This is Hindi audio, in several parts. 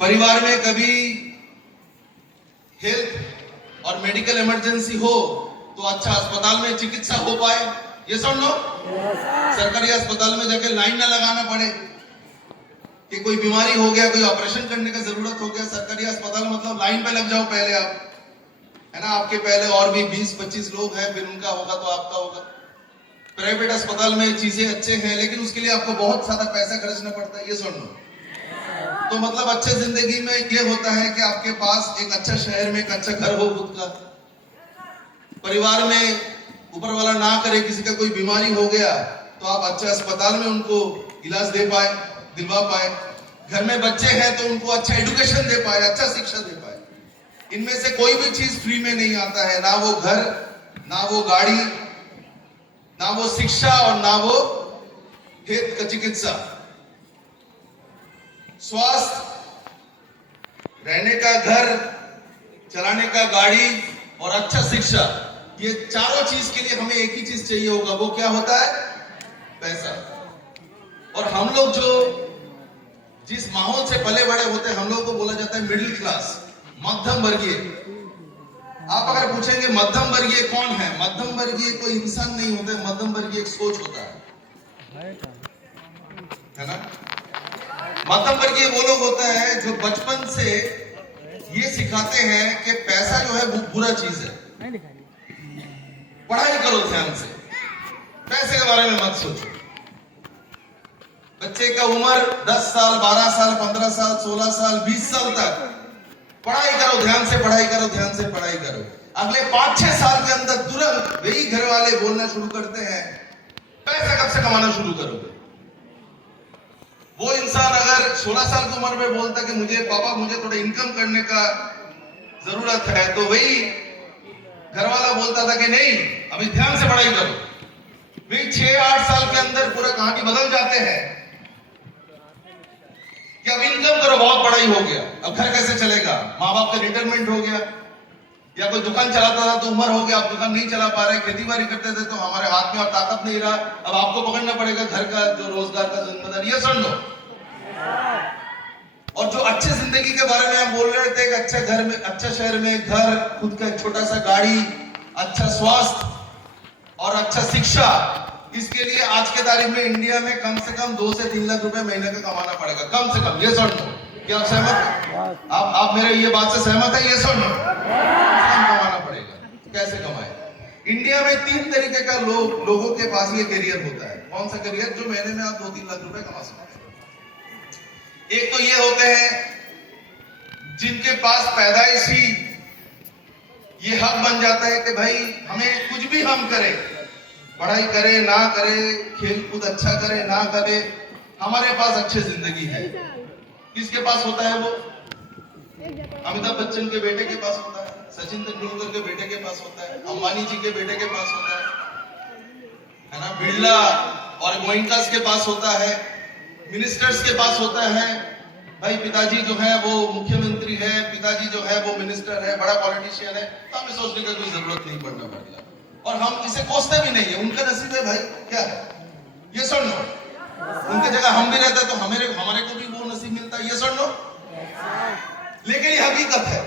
परिवार में कभी हेल्थ और मेडिकल इमरजेंसी हो तो अच्छा अस्पताल में चिकित्सा हो पाए, ये सुन लो। सरकारी अस्पताल में जाके लाइन ना लगाना पड़े कि कोई बीमारी हो गया, कोई ऑपरेशन करने का जरूरत हो गया, सरकारी अस्पताल मतलब लाइन पे लग जाओ पहले आप, है ना, आपके पहले और भी 20-25 लोग हैं, फिर उनका होगा तो आपका होगा। प्राइवेट अस्पताल में चीजें अच्छे हैं लेकिन उसके लिए आपको बहुत ज्यादा पैसा खर्चना पड़ता है, ये सुन लो। तो मतलब अच्छे जिंदगी में ये होता है कि आपके पास एक अच्छा शहर में एक अच्छा घर हो खुद का, परिवार में ऊपर वाला ना करे किसी का कोई बीमारी हो गया तो आप अच्छे अस्पताल में उनको इलाज दे पाए, दिलवा पाए, घर में बच्चे हैं तो उनको अच्छा एजुकेशन दे पाए, अच्छा शिक्षा दे पाए। इनमें से कोई भी चीज फ्री में नहीं आता है, ना वो घर, ना वो गाड़ी, ना वो शिक्षा और ना वो हेल्थ का चिकित्सा, स्वास्थ्य, रहने का घर, चलाने का गाड़ी और अच्छा शिक्षा, ये चारों चीज के लिए हमें एक ही चीज चाहिए होगा, वो क्या होता है? पैसा। और हम लोग जो जिस माहौल से पले बड़े होते हैं, हम लोग को बोला जाता है मिडिल क्लास, मध्यम वर्गीय। आप अगर पूछेंगे मध्यम वर्गीय कौन है, मध्यम वर्गीय कोई इंसान नहीं होता है, मध्यम वर्गीय एक सोच होता है ना। मध्यम वर्गीय वो लोग होता है जो बचपन से ये सिखाते हैं कि पैसा जो है वो बुरा चीज है, पढ़ाई करो ध्यान से, पैसे के बारे में मत सोचो। बच्चे का उम्र 10 साल, 12 साल, 15 साल, 16 साल, 20 साल तक पढ़ाई करो, ध्यान से पढ़ाई करो, ध्यान से पढ़ाई करो। अगले 5-6 साल के अंदर तुरंत वही घर वाले बोलना शुरू करते हैं, पैसा कब से कमाना शुरू करोगे? वो इंसान अगर 16 साल की उम्र में बोलता कि मुझे पापा मुझे थोड़ा इनकम करने का जरूरत है, तो वही घर वाला बोलता था कि नहीं अभी ध्यान से पढ़ाई करो। वही 6-8 साल के अंदर पूरा कहानी बदल जाते हैं कि अब इनकम करो, बहुत पढ़ाई हो गया, अब घर कैसे चलेगा, माँ बाप का रिटायरमेंट हो गया, या कोई दुकान चलाता था तो उम्र हो गया, आप दुकान नहीं चला पा रहे, खेती बाड़ी करते थे तो हमारे हाथ में और ताकत नहीं रहा, अब आपको पकड़ना पड़ेगा घर का जो रोजगार का जिम्मेदारी, ये सुन लो। और जो अच्छे जिंदगी के बारे में हम बोल रहे थे, एक अच्छा घर में, अच्छा शहर में घर, खुद का एक छोटा सा गाड़ी, अच्छा स्वास्थ्य और अच्छा शिक्षा, इसके लिए आज के तारीख में इंडिया में कम से कम 2 से 3 लाख रुपए महीने का कमाना पड़ेगा, कम से कम, ये सुन लो। क्या आप सहमत हैं? आप मेरे ये बात से सहमत है? ये सुन लो, कमाना पड़ेगा। कैसे कमाए? इंडिया में 3 तरीके का लोगों के पास ये करियर होता है। कौन सा करियर? जो महीने में आप 2-3 लाख रुपए कमा सकते हैं। एक तो ये होते हैं जिनके पास पैदाइशी ये हक बन जाता है कि भाई हमें कुछ भी हम करें, पढ़ाई करे ना करे, खेल कूद अच्छा करे ना करे, हमारे पास अच्छी जिंदगी है। किसके पास होता है वो? अमिताभ बच्चन के बेटे के पास होता है, सचिन तेंदुलकर के बेटे के पास होता है, अंबानी जी के बेटे के पास होता है ना, बिरला और गोइंकास के पास होता है, मिनिस्टर्स के पास होता है। भाई पिताजी जो है वो मुख्यमंत्री है, पिताजी जो है वो मिनिस्टर है, बड़ा पॉलिटिशियन है, तो हमें सोचने का कोई जरूरत नहीं पड़ना पड़ेगा, और हम इसे कोसते भी नहीं है, उनका नसीब है भाई, क्या है ये सुन लो। उनकी जगह हम भी रहते तो हमारे को भी वो नसीब मिलता, ये सुन लो। लेकिन ये हकीकत है।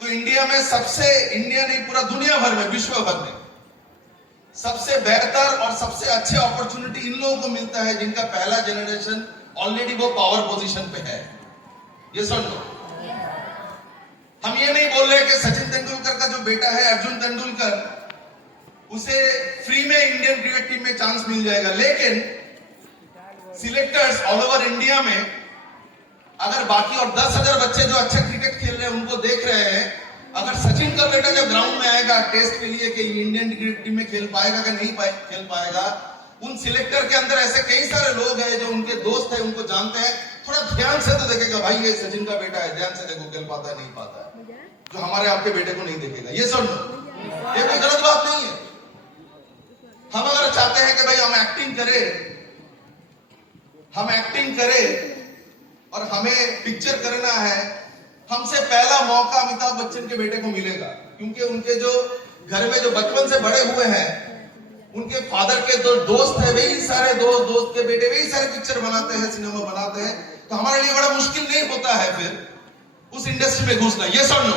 तो इंडिया में इंडिया नहीं पूरा दुनिया भर में, विश्व भर में सबसे बेहतर और सबसे अच्छे अपॉर्चुनिटी इन लोगों को मिलता है जिनका पहला जनरेशन ऑलरेडी वो पावर पोजीशन पे है, ये सुन लो। हम ये नहीं बोल रहे कि सचिन तेंदुलकर का जो बेटा है अर्जुन तेंदुलकर, उसे फ्री में इंडियन क्रिकेट टीम में चांस मिल जाएगा, लेकिन सिलेक्टर्स ऑल ओवर इंडिया में अगर बाकी और 10,000 बच्चे जो अच्छा क्रिकेट खेल रहे हैं उनको देख रहे हैं, अगर सचिन का बेटा जब ग्राउंड में आएगा टेस्ट के लिए कि इंडियन क्रिकेट टीम में खेल पाएगा कि नहीं खेल पाएगा, उन सिलेक्टर के अंदर ऐसे कई सारे लोग हैं जो उनके दोस्त हैं, उनको जानते हैं, थोड़ा ध्यान से तो देखेगा, भाई ये सचिन का बेटा है, ध्यान से देखो खेल पाता है नहीं पाता है, जो हमारे आपके बेटे को नहीं देखेगा, ये सुन लो। ये कोई गलत बात नहीं है। हम अगर चाहते हैं कि भाई हम एक्टिंग करें और हमें पिक्चर करना है, हमसे पहला मौका अमिताभ बच्चन के बेटे को मिलेगा, क्योंकि उनके जो घर में जो बचपन से बड़े हुए हैं, उनके फादर के जो दोस्त है, वही सारे दोस्त के बेटे वही सारे पिक्चर बनाते हैं, सिनेमा बनाते हैं, तो हमारे लिए बड़ा मुश्किल नहीं होता है फिर उस इंडस्ट्री में घुसना। ये सुन लो,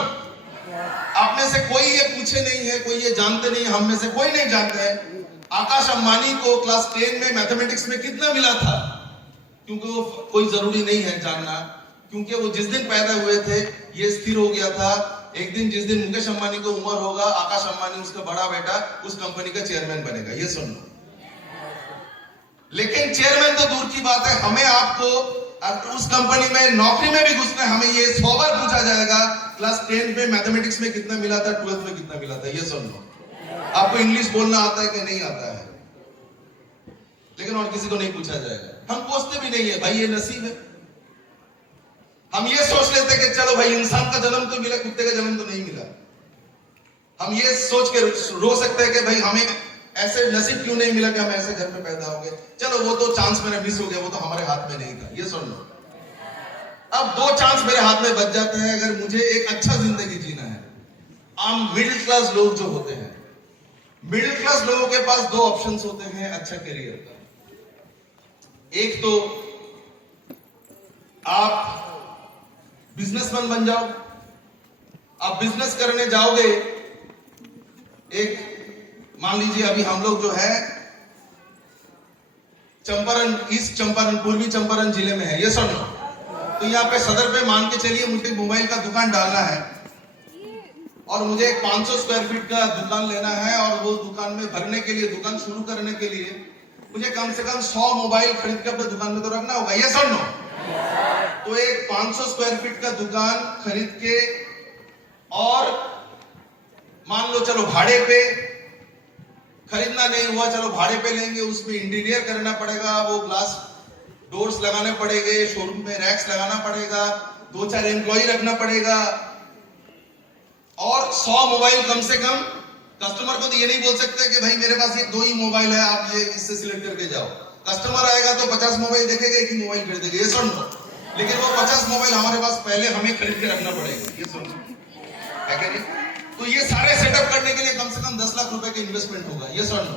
आप में से कोई ये पूछे नहीं है, कोई ये जानते नहीं, हम में से कोई नहीं जानते हैं आकाश अंबानी को क्लास 10 में मैथमेटिक्स में कितना मिला था। क्योंकि वो कोई जरूरी नहीं है जानना, क्योंकि वो जिस दिन पैदा हुए थे ये स्थिर हो गया था, एक दिन जिस दिन मुकेश अंबानी को उम्र होगा, आकाश अंबानी उसका बड़ा बेटा उस कंपनी का चेयरमैन बनेगा। ये सुन लो, लेकिन चेयरमैन तो दूर की बात है, हमें आपको उस कंपनी में नौकरी में भी घुसना है, हमें ये 100 बार पूछा जाएगा क्लास 10 में मैथमेटिक्स में कितना मिला था, 12th में कितना मिला था। ये सुन लो, आपको इंग्लिश बोलना आता है कि नहीं आता है, लेकिन और किसी को नहीं पूछा जाएगा। हम पूछते भी नहीं है, भाई ये नसीब है। हम ये सोच लेते हैं कि चलो भाई इंसान का जन्म तो मिला, कुत्ते का जन्म तो नहीं मिला। हम ये सोच के रो सकते हैं कि भाई हमें ऐसे नसीब क्यों नहीं मिला कि हम ऐसे घर में पैदा हो गए। चलो वो तो चांस मेरा मिस हो गया, वो तो हमारे हाथ में नहीं था। ये सुन लो, अब 2 चांस मेरे हाथ में बच जाते हैं अगर मुझे एक अच्छा जिंदगी जीना है। आम मिडिल क्लास लोग जो होते हैं, मिडिल क्लास लोगों के पास 2 ऑप्शंस होते हैं अच्छा करियर का। एक तो आप बिजनेसमैन बन जाओ, आप बिजनेस करने जाओगे। एक मान लीजिए अभी हम लोग जो है चंपारण, ईस्ट चंपारण, पूर्वी चंपारण जिले में है। ये सुन लो, तो यहाँ पे सदर पे मान के चलिए मुझे मोबाइल का दुकान डालना है और मुझे एक 500 स्क्वायर फीट का दुकान लेना है, और वो दुकान में भरने के लिए, दुकान शुरू करने के लिए मुझे कम से कम 100 मोबाइल खरीद के अपने दुकान में तो रखना होगा। ये सुन लो, तो एक 500 स्क्वायर फीट का दुकान खरीद के, और मान लो चलो भाड़े पे, खरीदना नहीं हुआ चलो भाड़े पे लेंगे, उसमें इंटीरियर करना पड़ेगा, वो ग्लास डोर्स लगाने पड़ेंगे, शोरूम में रैक्स लगाना पड़ेगा, 2-4 एम्प्लॉय रखना पड़ेगा, और 100 मोबाइल कम से कम। कस्टमर को तो ये नहीं बोल सकते कि भाई मेरे पास ये 2 ही मोबाइल है, आप ये इससे सिलेक्ट करके जाओ। कस्टमर आएगा तो 50 मोबाइल देखेगा, एक ही मोबाइल खरीदेगा। ये सुन लो, लेकिन वो 50 मोबाइल हमारे पास पहले हमें खरीद के रखना पड़ेगा। ये सुन लो, है क्या नहीं? तो ये सारे सेटअप करने के लिए कम से कम 10 लाख रुपए का इन्वेस्टमेंट होगा। ये सुन लो।